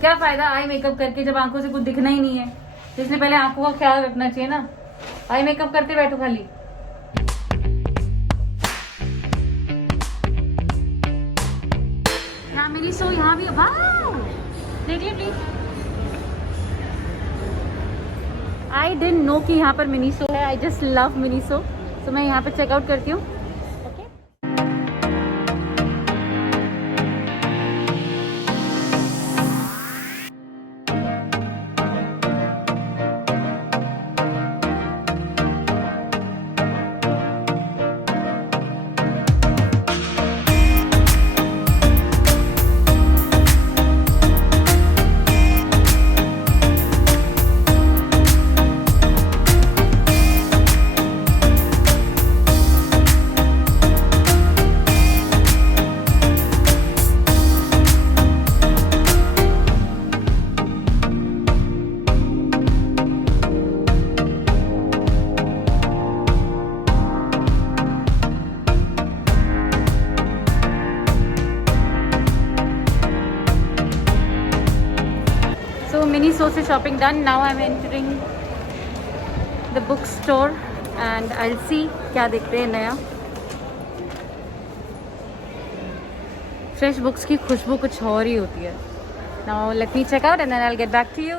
क्या फायदा eye makeup करके जब आंखों से कुछ दिखना ही नहीं है। तो इसलिए पहले आंखों का ख्याल रखना चाहिए ना। आई मेकअप करते बैठो खाली। यहाँ मेरी सो यहाँ भी वाओ देखिए प्लीज। आई डिडंट नो कि यहाँ पर मिनी सो है। आई जस्ट लव मिनी सो। तो मैं यहाँ पे चेकआउट करती हूँ। Miniso से shopping done. Now I'm entering the bookstore and I'll see क्या देखते हैं नया। Fresh books की खुशबू कुछ और ही होती है। Now let me check out and then I'll get back to you.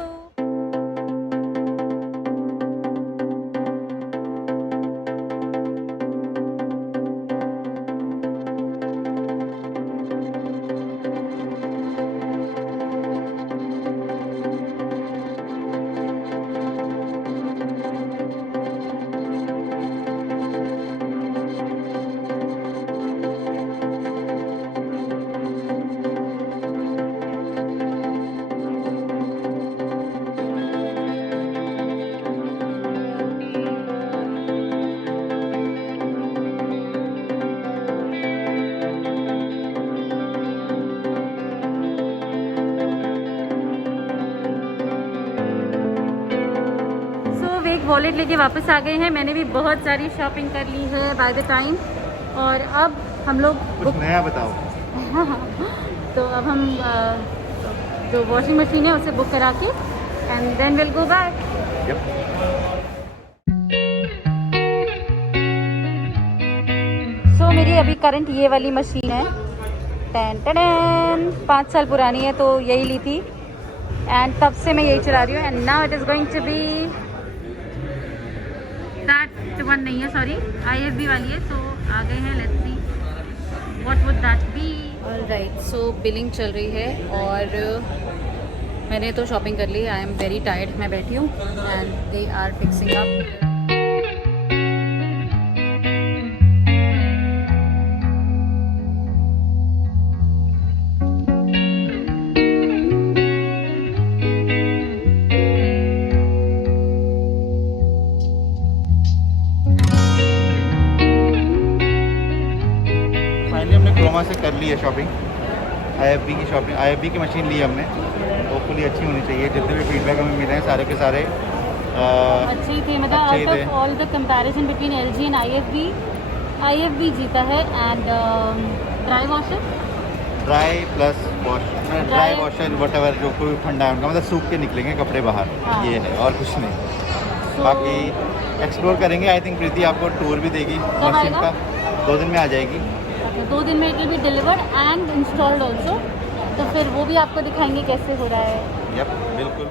Wallet लेके वापस आ गए हैं। मैंने भी बहुत सारी शॉपिंग कर ली है बाय द टाइम। और अब हम लोग कुछ नया बताओ। तो अब हम जो वॉशिंग मशीन है उसे बुक करा के and then will go back. So मेरी अभी करंट ये वाली मशीन है। 5 साल पुरानी है तो यही ली थी एंड तब से मैं यही चला रही हूँ। And now it is going to be that one नहीं है, सॉरी IFB वाली है। सो आ गए हैं, let's see what would that be. Alright, so billing चल रही है और मैंने तो शॉपिंग कर ली। I am very tired. मैं बैठी हूँ and they are fixing up. Croma से कर ली है शॉपिंग। IFB की शॉपिंग, IFB की मशीन ली है हमने। होपफुली अच्छी होनी चाहिए। जितने भी फीडबैक हमें मिले हैं सारे के सारे अच्छे ही थे। मतलब out of all the comparison between LG and IFB जीता है। And dry washer, dry plus wash, dry washer whatever जो कोई ठंडा है उनका मतलब सूख के निकलेंगे कपड़े बाहर। हाँ। ये है और कुछ नहीं। बाकी एक्सप्लोर करेंगे। आई थिंक प्रीति आपको टूर भी देगी मशीन का। 2 दिन में आ जाएगी। 2 दिन में it will be delivered and installed also. तो फिर वो भी आपको दिखाएंगे कैसे हो रहा है। यप, बिल्कुल।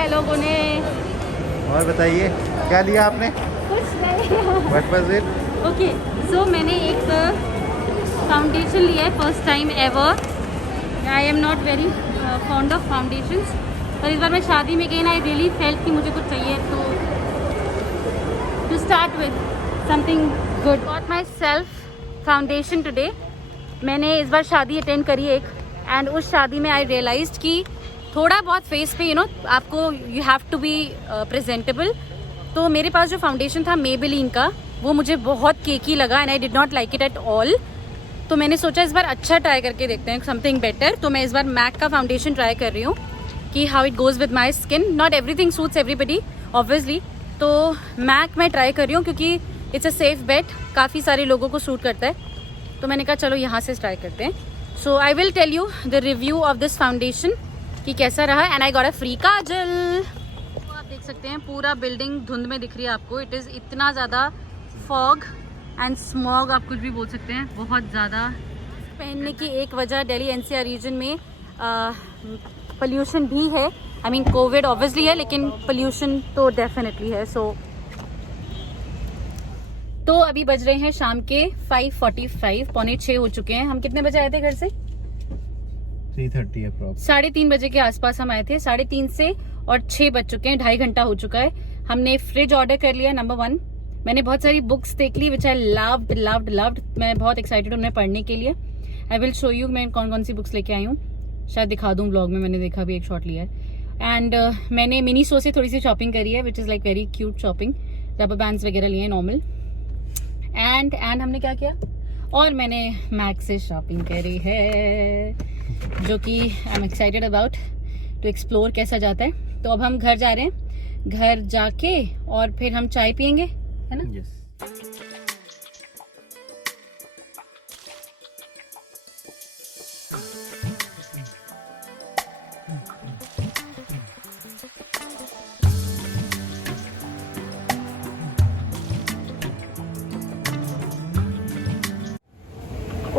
लिया लोगों ने। और बताइए क्या लिया आपने? कुछ नहीं। What was it? Okay so मैंने एक फाउंडेशन लिया है first time ever. I am not very fond of foundations, पर इस बार मैं शादी में गई ना, आई रियली फेल्ट कि मुझे कुछ चाहिए to start with something good. Got myself foundation today. मैंने इस बार शादी अटेंड करी एक, एंड उस शादी में आई रियलाइज्ड कि थोड़ा बहुत फेस पे आपको you have to be presentable. तो मेरे पास जो फाउंडेशन था मेबेलिन का, वो मुझे बहुत केकी लगा and I did not like it at all. तो मैंने सोचा इस बार अच्छा ट्राई करके देखते हैं, समथिंग बेटर। तो मैं इस बार मैक का फाउंडेशन ट्राई कर रही हूँ कि how it goes with my skin. Not everything suits everybody obviously, तो मैक मैं ट्राई कर रही हूँ क्योंकि इट्स अ सेफ बेट, काफ़ी सारे लोगों को सूट करता है। तो मैंने कहा चलो यहाँ से ट्राई करते हैं। So I will tell you the review of this foundation कि कैसा रहा। And I got a free kajal. तो आप देख सकते हैं पूरा बिल्डिंग धुंध में दिख रही है आपको। इट इज़ इतना ज़्यादा फॉग एंड स्मॉग, आप कुछ भी बोल सकते हैं, बहुत ज़्यादा। पहनने की एक वजह दिल्ली एनसीआर रीजन में पोल्यूशन भी है। आई मीन कोविड ऑब्वियसली है, लेकिन पोल्यूशन तो डेफिनेटली है। तो अभी बज रहे हैं शाम के 5:45, 5:45 हो चुके हैं। हम कितने बजे आए थे घर से? 3:30 अप्रॉक्स। 3:30 बजे के आसपास हम आए थे। 3:30 से और 6 बज चुके हैं, 2.5 घंटा हो चुका है। हमने फ्रिज ऑर्डर कर लिया नंबर 1। मैंने बहुत सारी बुक्स देख ली विच आई लव्ड। मैं बहुत एक्साइटेड हूँ उन्हें पढ़ने के लिए। आई विल शो यू मैं कौन कौन सी बुक्स लेके आई हूँ, शायद दिखा दूँ ब्लॉग में। मैंने देखा भी, एक शॉट लिया है। एंड मैंने मिनीसो से थोड़ी सी शॉपिंग करी है which is like very cute shopping. Rubber bands वगैरह लिए हैं नॉर्मल। एंड हमने क्या किया, और मैंने मैक से शॉपिंग करी है, जो कि I am excited about to explore कैसा जाता है। तो अब हम घर जा रहे हैं, घर जाके और फिर हम चाय पियेंगे, है ना? Yes.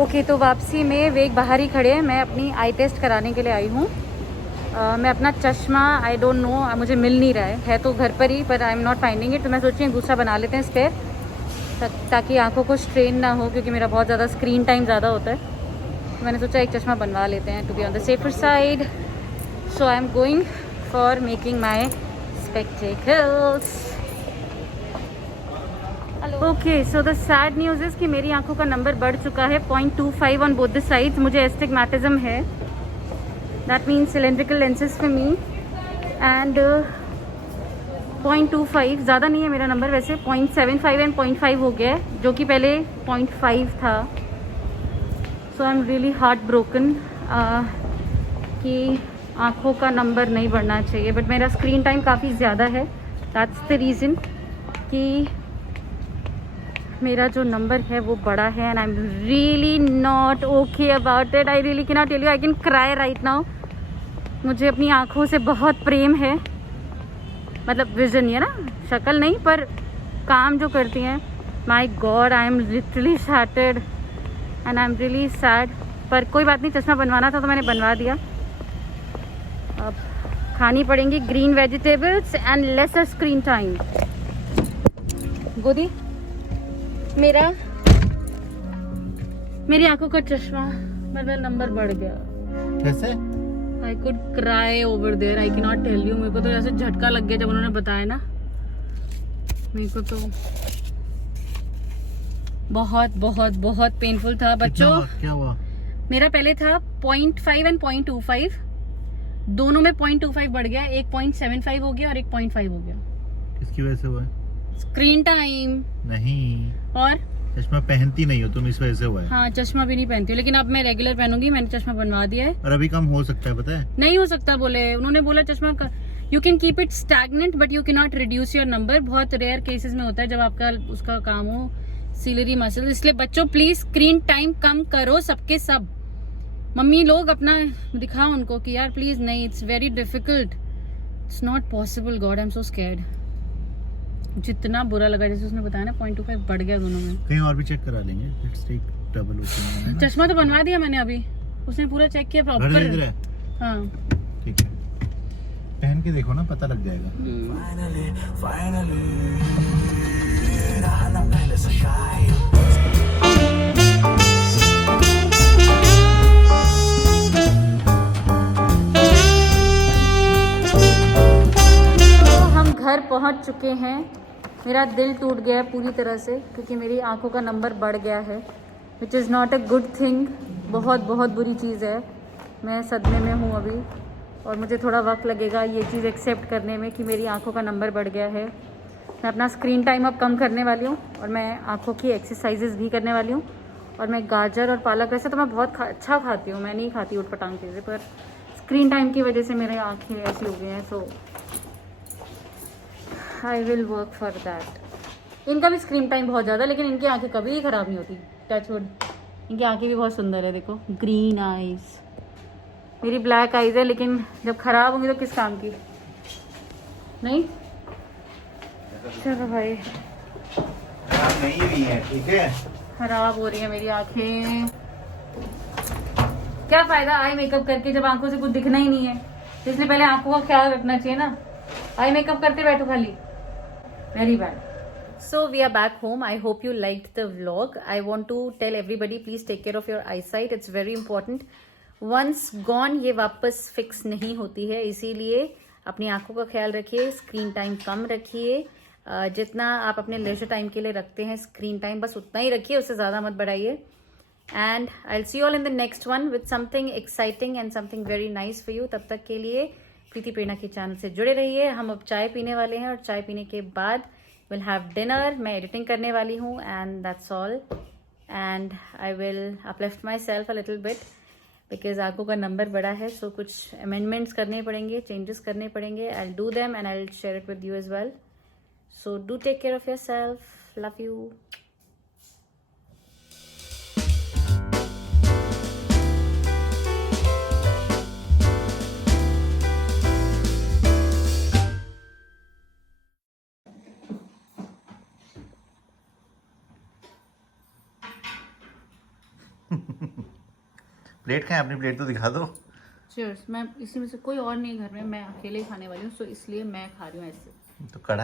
ओके तो वापसी में वेग बाहर ही खड़े हैं। मैं अपनी आई टेस्ट कराने के लिए आई हूँ। मैं अपना चश्मा आई डोंट नो, मुझे मिल नहीं रहा है तो घर पर ही, पर I am not finding it. तो मैं सोच रही हूँ दूसरा बना लेते हैं स्पेयर, ताकि आंखों को स्ट्रेन ना हो, क्योंकि मेरा बहुत ज़्यादा स्क्रीन टाइम ज़्यादा होता है। तो मैंने सोचा एक चश्मा बनवा लेते हैं to be on the safer side. So I am going for making my spectacles. Okay so the sad news is कि मेरी आंखों का नंबर बढ़ चुका है 0.25 ऑन बोथ द साइड्स। मुझे एस्टिग्मेटिज्म है, that means cylindrical lenses for me. And 0.25 ज़्यादा नहीं है मेरा नंबर वैसे, 0.75 एंड 0.5 हो गया है, जो कि पहले 0.5 था। So I am really heart broken कि आँखों का नंबर नहीं बढ़ना चाहिए, बट मेरा स्क्रीन टाइम काफ़ी ज़्यादा है। दैट्स द रीज़न कि मेरा जो नंबर है वो बड़ा है। And I am really not okay about it. I really can not tell you, I can cry right now. मुझे अपनी आँखों से बहुत प्रेम है, मतलब विजन है ना, शक्ल नहीं पर काम जो करती हैं। My God I am literally shattered and I am really sad. पर कोई बात नहीं, चश्मा बनवाना था तो मैंने बनवा दिया। अब खानी पड़ेंगी green vegetables and lesser screen time. गोदी मेरी आंखों का चश्मा, मेरा नंबर बढ़ गया। कैसे? I could cry over there, I can not tell you. मेरे को तो ऐसे झटका लग गया जब उन्होंने बताया ना। मेरे को तो बहुत बहुत बहुत पेनफुल था बच्चों। क्या हुआ? मेरा पहले था 0.5 एंड 0.25, दोनों में 0.25 बढ़ गया, एक 0.75 हो गया और एक 0.5 हो गया। किसकी वजह से हुआ? स्क्रीन टाइम नहीं, और चश्मा पहनती नहीं हो तुम, इस वजह से हुआ है। हाँ चश्मा भी नहीं पहनती हूँ, लेकिन अब मैं रेगुलर पहनूंगी। मैंने चश्मा बनवा दिया है। और अभी कम हो सकता है, पता है? नहीं हो सकता बोले उन्होंने, बोला चश्मा का you can keep it stagnant but you can not reduce your number. बहुत रेयर केसेस में होता है जब आपका उसका काम हो सिलरी मसल। इसलिए बच्चों प्लीज स्क्रीन टाइम कम करो, सबके सब। मम्मी लोग अपना दिखाओ उनको कि यार प्लीज नहीं, it's very difficult, it's not possible. God I am so scared. जितना बुरा लगा जैसे उसने बताया ना, 0.25 बढ़ गया दोनों में। कहीं और भी चेक करा लेंगे, लेट्स टेक डबल ओपिनियन। चश्मा तो बनवा दिया मैंने अभी, उसने पूरा चेक किया प्रॉपर। हाँ हाँ ठीक है। पहन के देखो ना, पता लग जाएगा। तो हम घर पहुंच चुके हैं। मेरा दिल टूट गया है पूरी तरह से, क्योंकि मेरी आंखों का नंबर बढ़ गया है, which is not a good thing. बहुत बहुत बुरी चीज़ है। मैं सदमे में हूँ अभी, और मुझे थोड़ा वक्त लगेगा ये चीज़ एक्सेप्ट करने में कि मेरी आंखों का नंबर बढ़ गया है। मैं अपना स्क्रीन टाइम अब कम करने वाली हूँ, और मैं आंखों की एक्सरसाइजेज भी करने वाली हूँ। और मैं गाजर और पालक, वैसे तो मैं बहुत अच्छा खाती हूँ, मैं नहीं खाती उटपटांग चीज़ें, पर स्क्रीन टाइम की वजह से मेरे आँखें ऐसी हो गई हैं। So I will work for that. इनका भी स्क्रीन टाइम बहुत ज़्यादा, लेकिन इनकी आंखें कभी ख़राब नहीं होती, टच वुड। इनकी आंखें भी बहुत सुंदर है, देखो, ग्रीन आइज़। मेरी ब्लैक आइज़ है, लेकिन जब ख़राब होंगी तो किस काम की, नहीं? चलो भाई, नहीं हुई है, ठीक है। ख़राब हो रही है मेरी आंखें। क्या फ़ायदा आई मेकअप करके जब आंखों से कुछ दिखना ही नहीं है। इसलिए पहले आंखों का ख्याल रखना चाहिए ना। आई मेकअप करते बैठो खाली, very bad. So we are back home. I hope you liked the vlog. I want to tell everybody, please take care of your eyesight. It's very important. Once gone, ये वापस fix नहीं होती है, इसीलिए अपनी आंखों का ख्याल रखिए, स्क्रीन टाइम कम रखिए। जितना आप अपने लेजर टाइम के लिए रखते हैं स्क्रीन टाइम, बस उतना ही रखिए, उससे ज़्यादा मत बढ़ाइए। And I'll see you all in the next one with something exciting and something very nice for you. तब तक के लिए प्रीति प्रेरणा के चैनल से जुड़े रहिए। हम अब चाय पीने वाले हैं, और चाय पीने के बाद we'll have dinner. मैं एडिटिंग करने वाली हूँ, and that's all. And I will uplift myself a little bit because आंखों का नंबर बड़ा है, so कुछ amendments करने पड़ेंगे, changes करने पड़ेंगे. I'll do them and I'll share it with you as well. So do take care of yourself. Love you. Plate कहाँ है? अपनी प्लेट तो दिखा दो। Cheers. मैं इसी में से कोई और नहीं घर में, मैं अकेले ही खाने वाली हूँ, so इसलिए मैं खा रही हूँ ऐसे। तो कड़ा